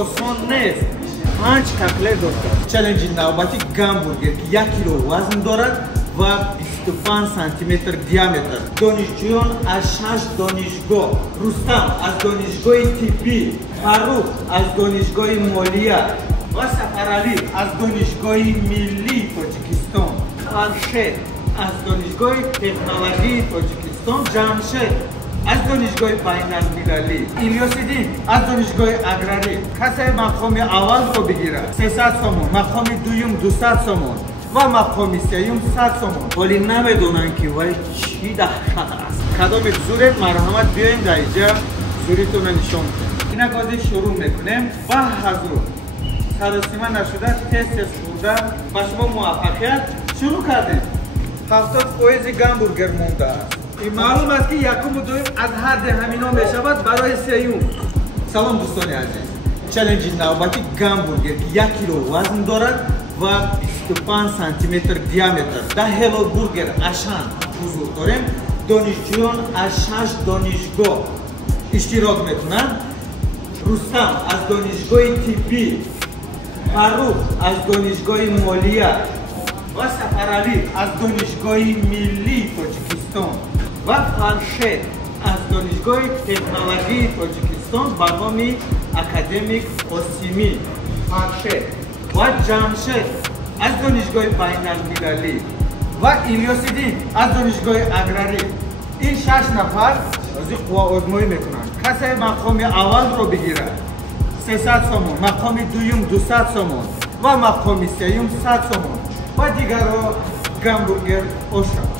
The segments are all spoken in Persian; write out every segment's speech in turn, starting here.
oson nest. 5 котлет дорад. Челленджи навбати гамбургер ки 1 кило вазн дорад ва 25 сантиметр диаметр. Донишҷӯён аз 6 донишгоҳ. Рустам аз донишгоҳи тиббӣ, Фарух аз донишгоҳи молия ва Сафаралӣ аз донишгоҳи миллии Тоҷикистон, Фаршед аз донишгоҳи технологии Тоҷикистон, Ҷамшед аз донишгоҳи байналмилалӣ, Илёсиддин аз донишгоҳи аграрӣ. Касе мақоми аввалро бигирад 300 сомон, мақоми дуюм 200 сомон ва мақоми сеюм 100 сомон. Олӣ намедонанд ки вай чӣ даҳшат аст. Кадомед зуред марҳамат биёем дар иҷа зуритонро нишон кунем. Инак ҳозир шурӯъ мекунем. Ба ҳазур саросима нашуда тез хӯрда ба шумо муваффақият. Шурӯъ кардем. 70% гамбургер мондааст. Маълум аст ки якуму дуюм аз ҳадди ҳамино мешавад барои сеюм. Салом дӯстони азиз. Челленджи навбати гамбургер ки 1 кило вазн дорад ва 25 сантиметр диаметр. Да ҳело бургер ашан ҳузур дорем. Донишҷӯён аз 6 донишгоҳ иштирок мекунанд. Рустам аз донишгоҳи тиббӣ, Фарух аз донишгоҳи молия ва Сафаралӣ аз донишгоҳи миллии Тоҷикистон ва Фаршед аз донишгоҳи технологии Тоҷикистон ба номи академик Осимӣ Фаршед ва Ҷамшед аз донишгоҳи байналмилалӣ ва Илёсиддин аз донишгоҳи аграрӣ. Ин 6 нафар ҳозир қувваозмоӣ мекунанд. Касе мақоми аввалро бигирад 300 сомон, мақоми дуюм 200 сомон ва мақоми сеюм 100 сомон. Ва дигарро гамбургер ошад.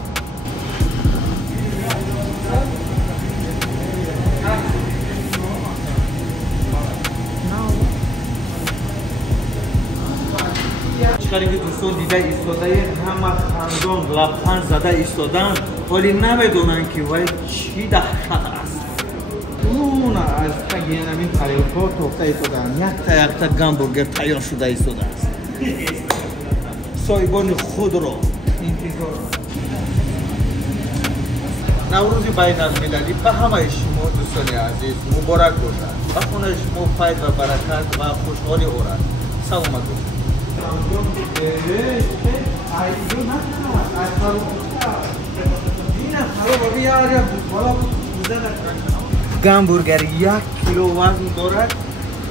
чиқари дӯстон дида истодаи ҳама хандон лабханд зада истоданд. Олӣ намедонанд ки вай чӣ даҳшат аст. Уна аз таги ҳамин қарибҳо тофта истодаанд. Якта гамбургер тайёр шуда истодааст. соҳибони худро интизор. наврӯзи байналмилалӣ ба ҳамаи шумо дӯстони азиз муборак бошад. ба хонаи шумо файз ва баракат ва хушҳолӣ орад. саломат бошед. гамбургер 1 кило вазн дорад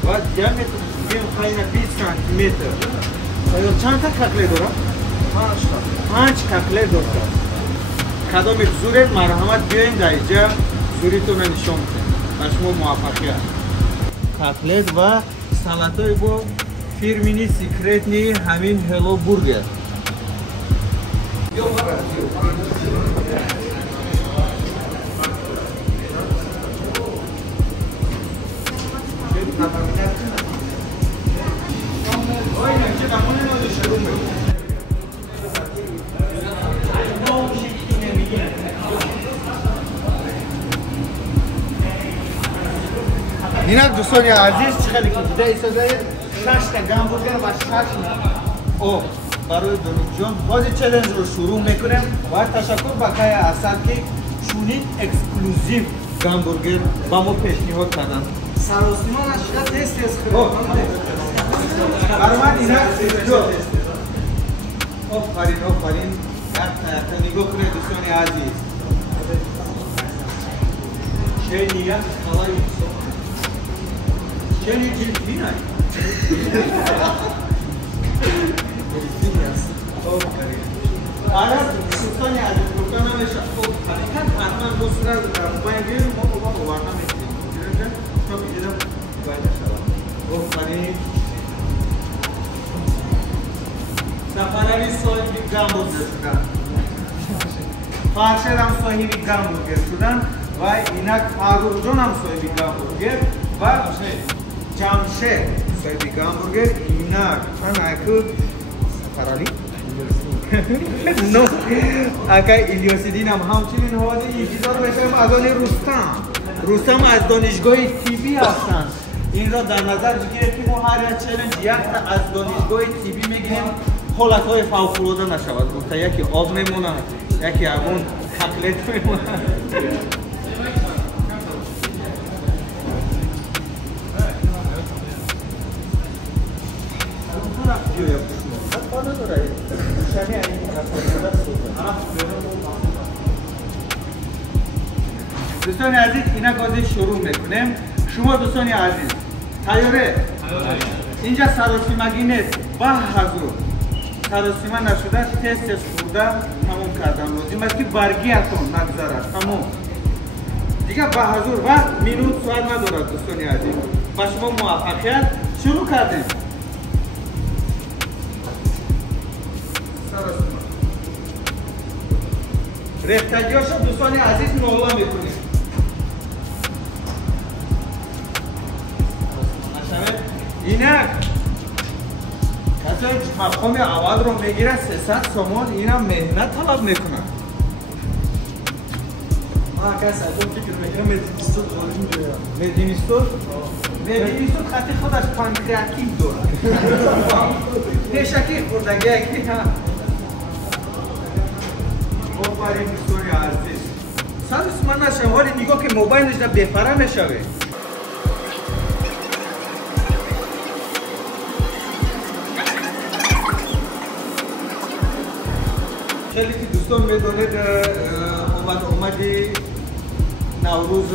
ва диаметр 20 сантиметр. чанда котлет дорад? 5 котлет дорад. кадомед зуред марҳамат биёем дар иҷа зуритонро нишон кунем. ба шумо муваффақият. котлет ва салатои бо фирмини секретни ҳамин ҳело бургер. инак дӯстони азиз чӣ хеле ки дида истодаед 6 гамбургер ва 6 об барои донишҷӯён. ҳозир челленҷро шурӯъ мекунем ва ташаккур ба Кая Асад ки чунин эксклюзив гамбургер ба мо пешниҳод карданд. саросима нашуда тез баромад инак офарин офарин. якта нигоҳ кунед дӯстони азиз. чения халаи чени ҷилдинай араб дӯстони азиз гуфта намешавад. ҳақиқат ҳатман бо сура байгир мо оварда метавонем то иҷода байда шавад. офарин. Сафаралӣ соҳиби гамбургер шуданд. Фаршед ҳам соҳиби гамбургер шуданд ва инак Фарухҷон ҳам соҳиби гамбургер ва Ҷамшед соҳиби гамбургер. Инак анаку Сафаралӣ акай Илёсиддин ҳам ҳамчунин ҳозир интизор мешавем аз они Рустам аз донишгоҳи тиббӣ ҳастанд. инро дар назар бигиред ки мо ҳар як челленҷ якта аз донишгоҳи тиббӣ мегирем. ҳолатҳои фавқулода нашавад. гуфта яке об мемонад, яке ягон котлет мемонад. ویدیو یا پشمو خب نداره شنی این دوستان عزیز اینا گازی شروع میکنیم شما دوستان عزیز تیاره اینجا سراسیمگی نیست با حضور سراسیمه نشده تست خورده تموم کردم لازم است که برگی اتون نگذارد تموم دیگه با حضور و مینوت سوال ندارد دوستان عزیز با شما موفقیت شروع کردیم سراسیمه رفتگیاشو دوستان عزیز نولا میکنیم اینا کسی مقام اول رو میگیره 300 سومون اینا مهنت طلب میکنن ما کسی اون فکر میکنم مدینیستور خواهیم جویا مدینیستور؟ مدینیستور خطی خودش پانکریاتیک داره پیشکی خوردگی اکی هم آفرین دوستان عزیز سالس من نشم ولی نگاه که موبایلش را بپره میشوه خیلی که دوستان میدونید اومدی نوروز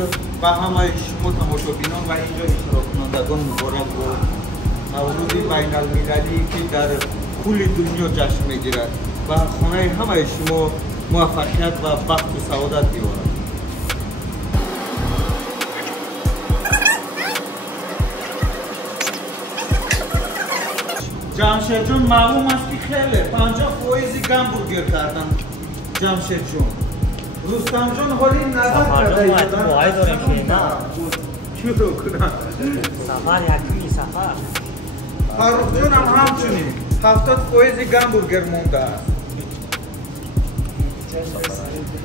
و همه شما تماشابینان و اینجا اشتراک کنندگان مبارک و نوروز بین المللی که در کل دنیا جشن میگیرد و خانه همه شما موفقیت و بخت و سعادت بیاورد. جمشید جون معلوم است که خیلی 50% گامبورگر کردن جمشید جون رستم جون حالی نظر کرده موهای داریم که نه شروع کنن سفر یکی سفر فاروق جون هم همچنین 70% گامبورگر مونده است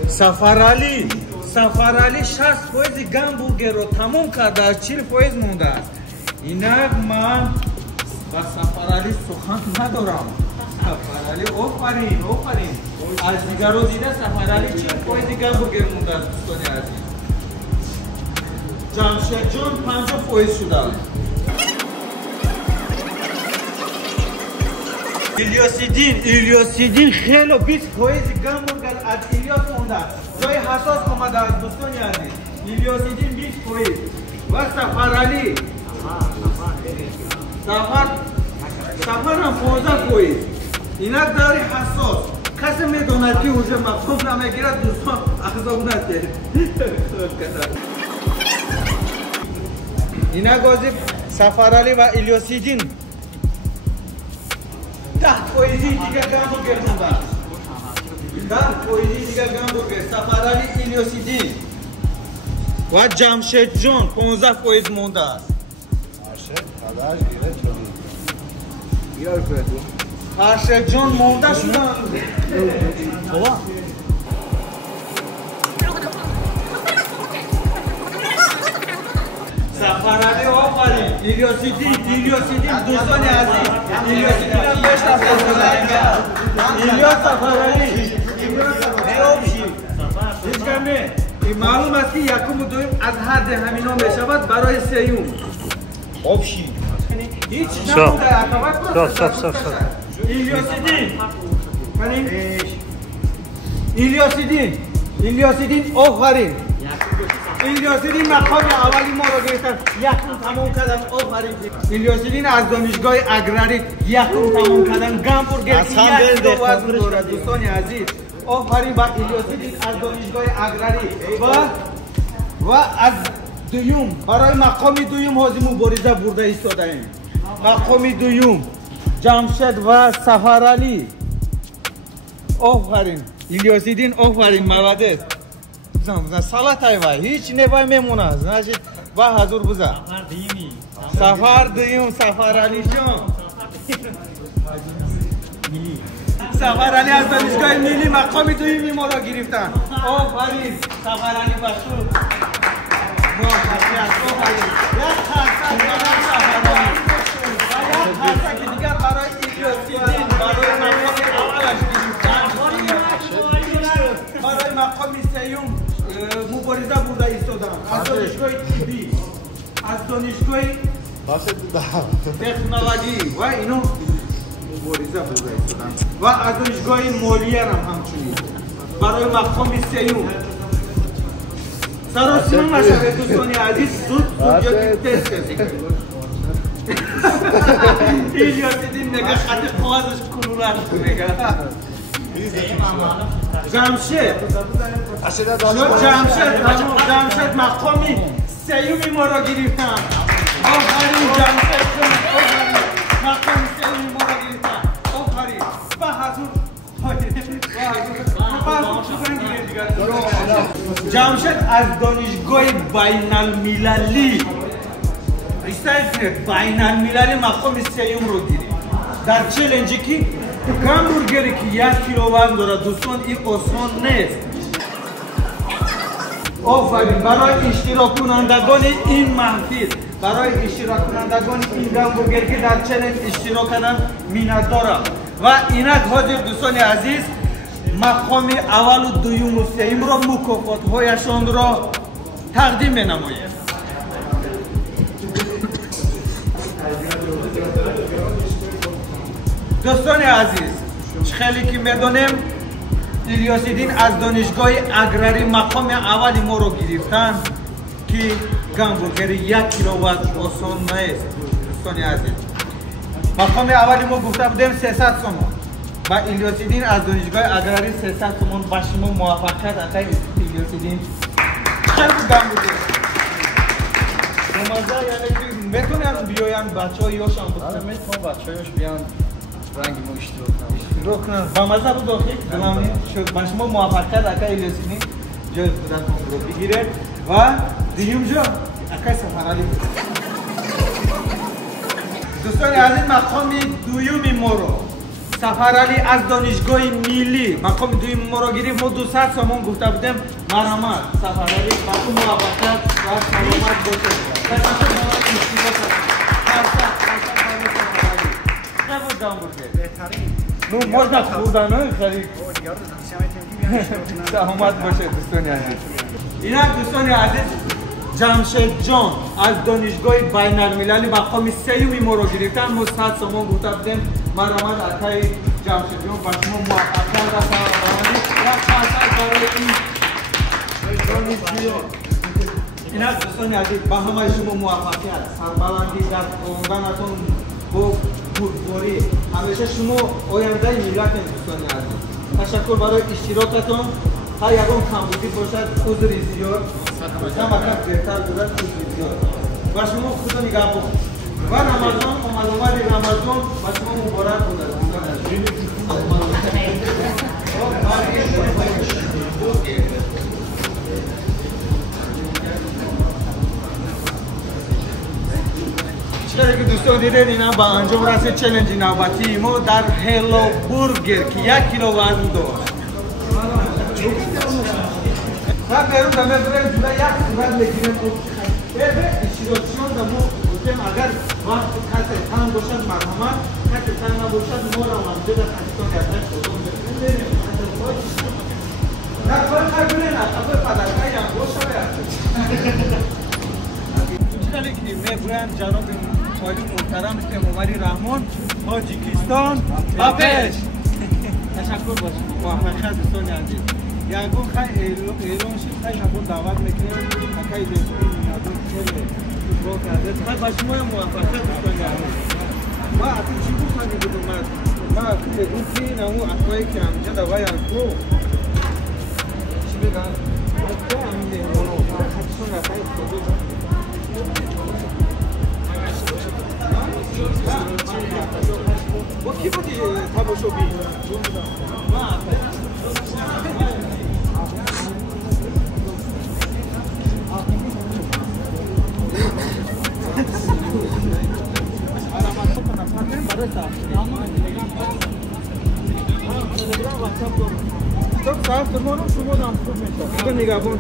سفر علی 60% گامبورگر رو تموم کرده است 40% مونده است اینک من با سفر علی سخن ندارم سفر علی آفرین از دیگر رو دیده سفر علی 40% گامبورگر مونده است دوستان عزیز جمشید جون 50% شده الیاسیدین خیلی 20% گامبورگر از الیاس مونده است جای حساس آمده است دوستان عزیز الیاسیدین 20% و سفر علی سفر هم 15% اینا داری حساس کسی میدوند که اونجا مفهوم نمیگیرد دوستان اخذاب نده اینا گازی سفر علی و الیاسیدین 10% دیگه گامبورگر مونده 10% دیگه گامبورگر سفر علی الیاسیدین و جمشید جون 15% مونده است هرشد جون مونده شدن بابا سفر علی آفرین الیاسیدین دوستان عزیز الیاسیدین هم بشناسید الیاس سفر علی هیچ کمی معلوم است که یکم و دویم از حد همینا میشود برای سیوم آبشی هیچ نمونده اکاوت الیاسیدین آفرین الیاسیدین مقام اولی ما رو گرفتن یکم تمام کردن آفرین الیاسیدین از دانشگاه اگراری یکم تمام کردن گامبورگر که 1 کیلو وزن دارد دوستان عزیز آفرین با الیاسیدین از دانشگاه اگراری و از دویم برای مقام دویم حاضر مبارزه برده ایستاده ایم مقام دویم جمشید و سفر علی آفرین الیاسیدین آفرین مولد سالت ایوای هیچ نبای میمونه نشید و حضور بزن سفر دویم سفر علی جان سفر علی از دانشگاه ملی مقام دویمی ما را گرفتن آفرین سفر علی بخشور موفقیت آفرین یک خرسک برای سفر علی و یک خرسک دیگر برای الیاسیدین برای مقام اولش گرفتن برای مقام سیوم مبارزه برده ایستادن از دانشگاه طبی از دانشگاه تکنولوژی و اینو مبارزه بزرگ شدن و از دانشگاه مالیه هم همچنین برای مقام سیوم سراسیمان مشهد دوستان عزیز زود یا تست کردیم ایلیاسیدین نگه خط قوازش کنولش نگه جمشید مقامی سیومی ما را گرفتن آخرین جمشید مقامی سیومی ما را گرفتن آخرین و حضور جمشید از دانشگاه بین المللی بین المللی مقام سیوم رو گیرید در چلنجی که گامبورگری که 1 کیلو وزن دارد دوستان این آسان نیست آفرین برای اشتراک کنندگان این محفل برای اشتراک کنندگان این گامبورگر که در چلنج اشتراک کنند میnnتدارم و اینک حاضر دوستان عزیز مقام اول و دوم و سوم را مکافات هایشان را تقدیم نماید دوستان عزیز خیلی که میدونیم ایلیاسیدین از دانشگاه اگراری مقام اولی ما رو گرفتن که گامبورگری 1 کیلو وزن آسان نیست دوستان عزیز مقام اولی ما گفته بودیم 300 تومان و ایلیاسیدین از دانشگاه اگراری 300 تومان به شما موفقیت آقای ایلیاسیدین خیلی گامبورگر مزه یعنی که میتونن بیاین بچه های یاشان بکنن میتونم بچه هایش بیان رنگ ما اشتراک کنن با مزه بود داخل دلمی شد من شما موفقیت آقای ایلیاسیدین جای خودتون رو بگیره و دیگم جا آقای سفرعلی دوستان عزیز مقام دوم ما رو سفرعلی از دانشگاه ملی مقام دوم ما رو گرفت ما 200 تومان گفته بودیم مرحمت سفرعلی برای موفقیت و سلامت باشه نو مزد خوردن خرید سلامت باشه دوستان عزیز اینک دوستان عزیز جمشید جان از دانشگاه بین المللی مقام سیوم ما رو گرفتن ما 100 تومان گفته بودیم مرحمت آقای جمشید جان با شما موفقیت و سلامتی و خاصه برای این دانشجویان اینک دوستان عزیز با همه شما موفقیت سربلندی در خواندنتون با بزرگواری همیشه شما آینده ملت دوستان عزیز تشکر برای اشتراکتون هر یکم کمبودی باشد عذر زیاد هم اکنون بهتر بودد عذر زیاد و شما خدا نگهبان و رمضان آمد رمضان و شما مبارک بودد چرا که دوستان دیدید اینا با انجام رسید چلنج نوبتی ما در هلو برگر که 1 کیلو وزن داشت و برون دمه بریم جوله 1 صورت بگیریم اشتراکیان دمو بودیم اگر وقت کسی تن باشد مرحمت کسی تن نباشد ما را منجد خستان یادش بودم بریم در کار خیلی نه خبر پدرگاه هم باشه خیلی که میبرند جناب خالی محترم امامعلی رحمان تاجیکستان و پیش تشکر باشید موفقیت دوستان عزیز یکون خیلی ایران شد خیلی نبود دعوت میکنیم اکای دوستان میادون خیلی رو کرده خیلی با شما موفقیت دوستان عزیز ما اصلا چی بکنی بودم ما اون که نمو اکایی که همجا دوای انکو چی بگم اکا همینه مونو خطشون رفای خودو با کی بودی تباشو بی؟ تو صاحب ترمانو شما نام خوب میشه. تو نگاه کن.